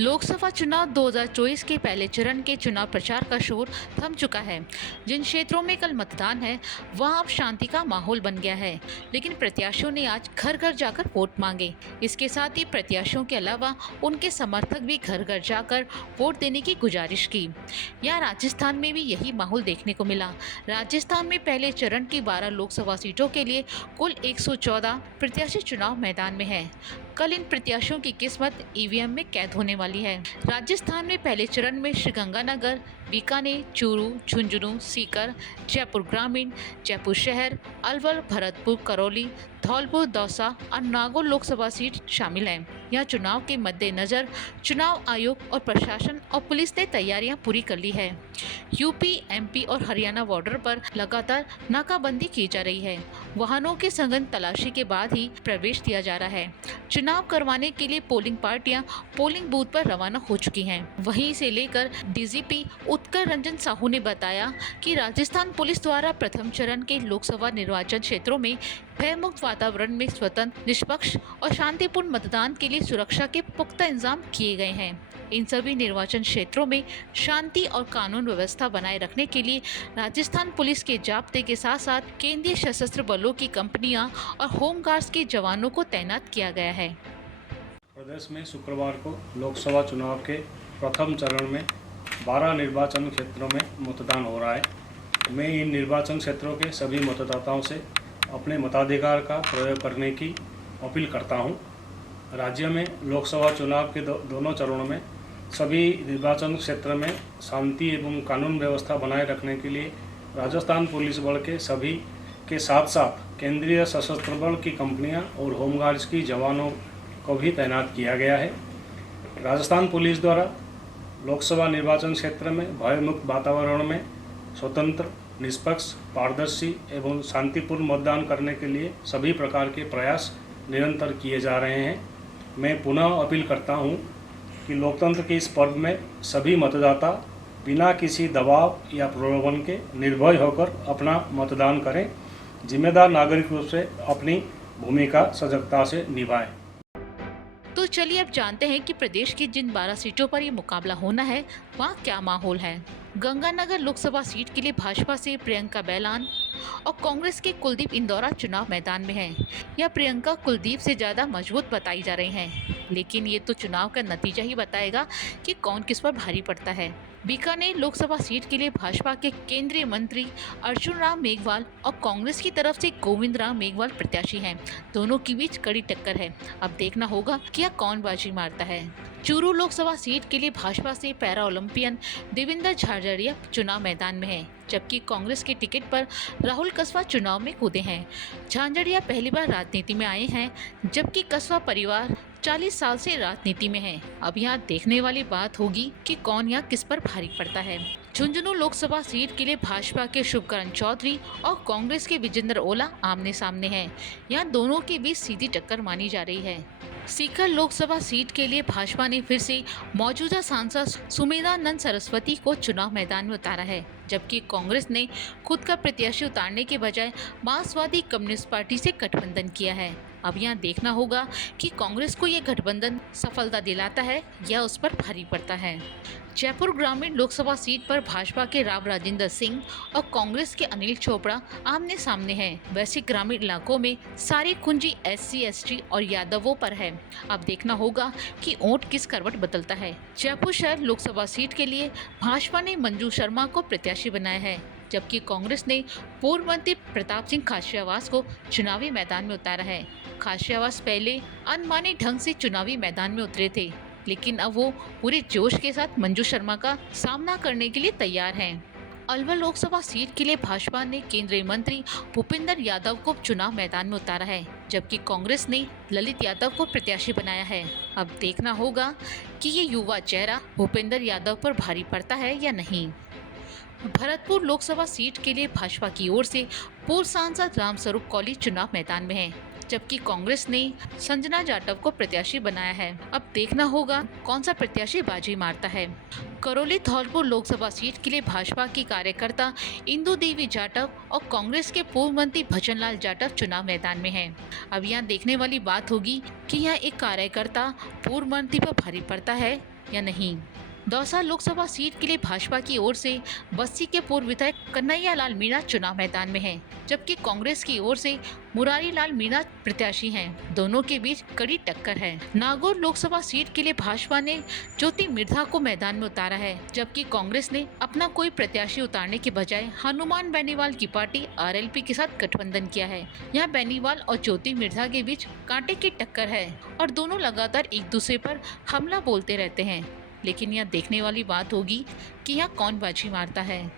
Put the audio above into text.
लोकसभा चुनाव 2024 के पहले चरण के चुनाव प्रचार का शोर थम चुका है। जिन क्षेत्रों में कल मतदान है वहां अब शांति का माहौल बन गया है, लेकिन प्रत्याशियों ने आज घर घर जाकर वोट मांगे। इसके साथ ही प्रत्याशियों के अलावा उनके समर्थक भी घर घर जाकर वोट देने की गुजारिश की। यहाँ राजस्थान में भी यही माहौल देखने को मिला। राजस्थान में पहले चरण की 12 लोकसभा सीटों के लिए कुल 114 प्रत्याशी चुनाव मैदान में हैं। कल इन प्रत्याशियों की किस्मत ईवीएम में कैद होने वाली है। राजस्थान में पहले चरण में श्रीगंगानगर, बीकानेर, चूरू, झुंझुनू, सीकर, जयपुर ग्रामीण, जयपुर शहर, अलवर, भरतपुर, करौली, धौलपुर, दौसा और नागौर लोकसभा सीट शामिल हैं। यह चुनाव के मद्देनजर चुनाव आयोग और प्रशासन और पुलिस ने तैयारियां पूरी कर ली है। यूपी, एमपी और हरियाणा बॉर्डर पर लगातार नाकाबंदी की जा रही है। वाहनों के सघन तलाशी के बाद ही प्रवेश दिया जा रहा है। चुनाव करवाने के लिए पोलिंग पार्टियां पोलिंग बूथ पर रवाना हो चुकी हैं। वहीं से लेकर डीजीपी उत्कर रंजन साहू ने बताया कि राजस्थान पुलिस द्वारा प्रथम चरण के लोकसभा निर्वाचन क्षेत्रों में भयमुक्त वातावरण में स्वतंत्र, निष्पक्ष और शांतिपूर्ण मतदान के लिए सुरक्षा के पुख्ता इंतजाम किए गए हैं। इन सभी निर्वाचन क्षेत्रों में शांति और कानून व्यवस्था बनाए रखने के लिए राजस्थान पुलिस के जाब्ते के साथ साथ केंद्रीय सशस्त्र बलों की कंपनियां और होमगार्ड्स के जवानों को तैनात किया गया है। प्रदेश में शुक्रवार को लोकसभा चुनाव के प्रथम चरण में 12 निर्वाचन क्षेत्रों में मतदान हो रहा है। मैं इन निर्वाचन क्षेत्रों के सभी मतदाताओं से अपने मताधिकार का प्रयोग करने की अपील करता हूं। राज्य में लोकसभा चुनाव के दोनों चरणों में सभी निर्वाचन क्षेत्र में शांति एवं कानून व्यवस्था बनाए रखने के लिए राजस्थान पुलिस बल के सभी के साथ साथ केंद्रीय सशस्त्र बल की कंपनियां और होमगार्ड्स की जवानों को भी तैनात किया गया है। राजस्थान पुलिस द्वारा लोकसभा निर्वाचन क्षेत्र में भयमुक्त वातावरण में स्वतंत्र, निष्पक्ष, पारदर्शी एवं शांतिपूर्ण मतदान करने के लिए सभी प्रकार के प्रयास निरंतर किए जा रहे हैं। मैं पुनः अपील करता हूं कि लोकतंत्र के इस पर्व में सभी मतदाता बिना किसी दबाव या प्रलोभन के निर्भय होकर अपना मतदान करें, जिम्मेदार नागरिक रूप से अपनी भूमिका सजगता से निभाएं। तो चलिए अब जानते हैं कि प्रदेश की जिन 12 सीटों पर ये मुकाबला होना है वहाँ क्या माहौल है। गंगानगर लोकसभा सीट के लिए भाजपा से प्रियंका बैलान और कांग्रेस के कुलदीप इंदौरा चुनाव मैदान में हैं। यह प्रियंका कुलदीप से ज़्यादा मजबूत बताई जा रही हैं, लेकिन ये तो चुनाव का नतीजा ही बताएगा कि कौन किस पर भारी पड़ता है। बीकानेर लोकसभा सीट के लिए भाजपा के केंद्रीय मंत्री अर्जुन राम मेघवाल और कांग्रेस की तरफ से गोविंद राम मेघवाल प्रत्याशी हैं। दोनों के बीच कड़ी टक्कर है। अब देखना होगा कि यह कौन बाजी मारता है। चूरू लोकसभा सीट के लिए भाजपा से पैरा ओलंपियन देवेंद्र झाझड़िया चुनाव मैदान में है, जबकि कांग्रेस के टिकट पर राहुल कस्वा चुनाव में कूदे हैं। झाझड़िया पहली बार राजनीति में आए हैं, जबकि कस्वा परिवार 40 साल से राजनीति में है। अब यहाँ देखने वाली बात होगी कि कौन यहाँ किस पर भारी पड़ता है। झुंझुनू लोकसभा सीट के लिए भाजपा के शुभकरण चौधरी और कांग्रेस के विजेंद्र ओला आमने सामने हैं। यहाँ दोनों के बीच सीधी टक्कर मानी जा रही है। सीकर लोकसभा सीट के लिए भाजपा ने फिर से मौजूदा सांसद सुमेधानंद सरस्वती को चुनाव मैदान में उतारा है, जबकि कांग्रेस ने खुद का प्रत्याशी उतारने के बजाय मार्क्सवादी कम्युनिस्ट पार्टी से गठबंधन किया है। अब यहाँ देखना होगा कि कांग्रेस को ये गठबंधन सफलता दिलाता है या उस पर भारी पड़ता है। जयपुर ग्रामीण लोकसभा सीट पर भाजपा के राव राजेंद्र सिंह और कांग्रेस के अनिल चोपड़ा आमने सामने हैं। वैसे ग्रामीण इलाकों में सारी कुंजी SC, ST और यादवों पर है। अब देखना होगा कि वोट किस करवट बदलता है। जयपुर शहर लोकसभा सीट के लिए भाजपा ने मंजू शर्मा को प्रत्याशी बनाया है, जबकि कांग्रेस ने पूर्व मंत्री प्रताप सिंह खाचरियावास को चुनावी मैदान में उतारा है। खाचरियावास पहले अनमाने ढंग से चुनावी मैदान में उतरे थे, लेकिन अब वो पूरे जोश के साथ मंजू शर्मा का सामना करने के लिए तैयार हैं। अलवर लोकसभा सीट के लिए भाजपा ने केंद्रीय मंत्री भूपेंद्र यादव को चुनाव मैदान में उतारा है, जबकि कांग्रेस ने ललित यादव को प्रत्याशी बनाया है। अब देखना होगा कि ये युवा चेहरा भूपेंद्र यादव पर भारी पड़ता है या नहीं। भरतपुर लोकसभा सीट के लिए भाजपा की ओर से पूर्व सांसद रामस्वरूप कौली चुनाव मैदान में हैं, जबकि कांग्रेस ने संजना जाटव को प्रत्याशी बनाया है। अब देखना होगा कौन सा प्रत्याशी बाजी मारता है। करौली धौलपुर लोकसभा सीट के लिए भाजपा की कार्यकर्ता इंदु देवी जाटव और कांग्रेस के पूर्व मंत्री भजनलाल जाटव चुनाव मैदान में हैं। अब यहाँ देखने वाली बात होगी कि यहाँ एक कार्यकर्ता पूर्व मंत्री पर भारी पड़ता है या नहीं। दौसा लोकसभा सीट के लिए भाजपा की ओर से बस्सी के पूर्व विधायक कन्हैया लाल मीणा चुनाव मैदान में हैं, जबकि कांग्रेस की ओर से मुरारी लाल मीणा प्रत्याशी हैं। दोनों के बीच कड़ी टक्कर है। नागौर लोकसभा सीट के लिए भाजपा ने ज्योति मिर्धा को मैदान में उतारा है, जबकि कांग्रेस ने अपना कोई प्रत्याशी उतारने के बजाय हनुमान बेनीवाल की पार्टी आरएलपी के साथ गठबंधन किया है। यहाँ बेनीवाल और ज्योति मिर्धा के बीच कांटे की टक्कर है और दोनों लगातार एक दूसरे पर हमला बोलते रहते हैं। लेकिन यह देखने वाली बात होगी कि यहाँ कौन बाजी मारता है।